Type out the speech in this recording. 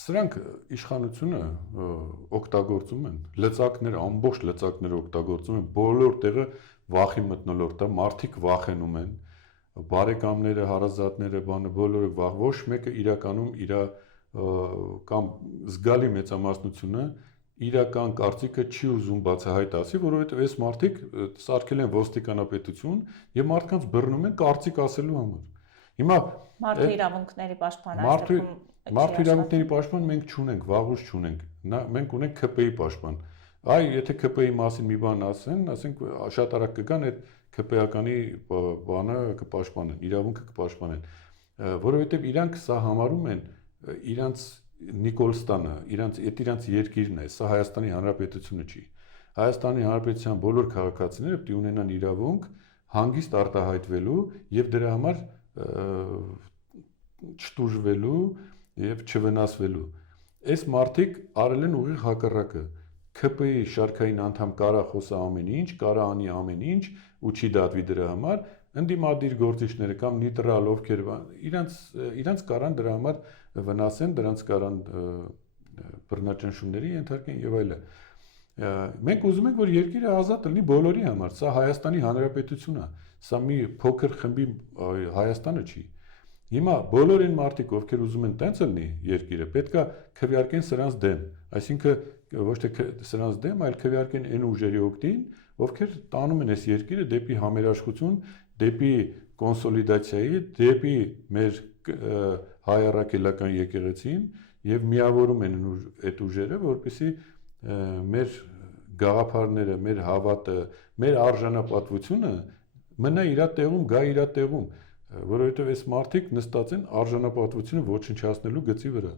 Սրանք իշխանությունը օգտագործում են, լծակները, ամբողջ լծակները օգտագործում են, բոլոր տեղը վախի մթնոլորտ է, մարդիկ վախենում են, բարեկամները, հարազատները, բանը բոլորը վախ, ոչ մեկը իրականում իր կամ զգալի մեծամասնությունը իրական կարծիքը չի ուզում բացահայտ ասի, որովհետև այս մարդիկ սարքել են ոստիկանապետություն եւ մարդկանց բռնում են կարծիք ասելու համար։ Հիմա մարդու իրավունքների պաշտպան մարդու իրավունքների պաշտպան մենք չունենք, վաղուց չունենք։ Մենք ունենք ԿՊ-ի պաշտպան։ Այ եթե ԿՊ-ի մասին մի բան ասենք շատ արագ կգան այդ ԿՊ-ականի բանը կպաշտպանեն, իրավունքը կպաշտպանեն, որովհետև իրանք սա համարում են իրանց Նիկոլստանը, իրանց երկիրն է, սա Հայաստանի Հանրապետությունը չի։ Հայաստանի Հանրապետության բոլոր քաղաքացիները պետք է ունենան իրավունք հանգիստ արտահայտվելու եւ դրա համար չտուժվելու եւ չվնասվելու։ Այս մարդիկ արել են ուղիղ հակառակը։ ԿՊ-ի շարքային անդամ կարա խոսա ամեն ինչ, կարա անի ամեն ինչ ու չի դատվի դրա համար, ընդդիմադիր գործիչները կամ նեյտրալ ովքեր իրանց կարան դրա համար վնասեն, դրանց կարան բռնաճնշումների ենթարկեն եւ այլն։ Մենք ուզում ենք, որ երկիրը ազատ լինի բոլորի համար, սա Հայաստանի Հանրապետությունն է, սա մի փոքր խմբի Հայաստանը չի։ Հիմա բոլոր այն մարդիկ, ովքեր ուզում են տենց լինի երկիրը, պետքա քվեարկեն սրանց դեմ, այսինքն ոչ թե սրանց դեմ, այլ քվեարկեն այն ուժերի օգտին, ովքեր տանում են այս երկիրը դեպի համերաշխություն, դեպի կոնսոլիդացիայի, դեպի մեր հայ առաքելական եկեղեցին եւ միավորում են այդ ուժերը, որպեսզի մեր գաղափարները, մեր հավատը, մեր արժանապատվությունը մնա իր տեղում, գա իր տեղում, որովհետեւ այս մարդիկ նստած են արժանապատվությունը ոչնչացնելու գծի վրա։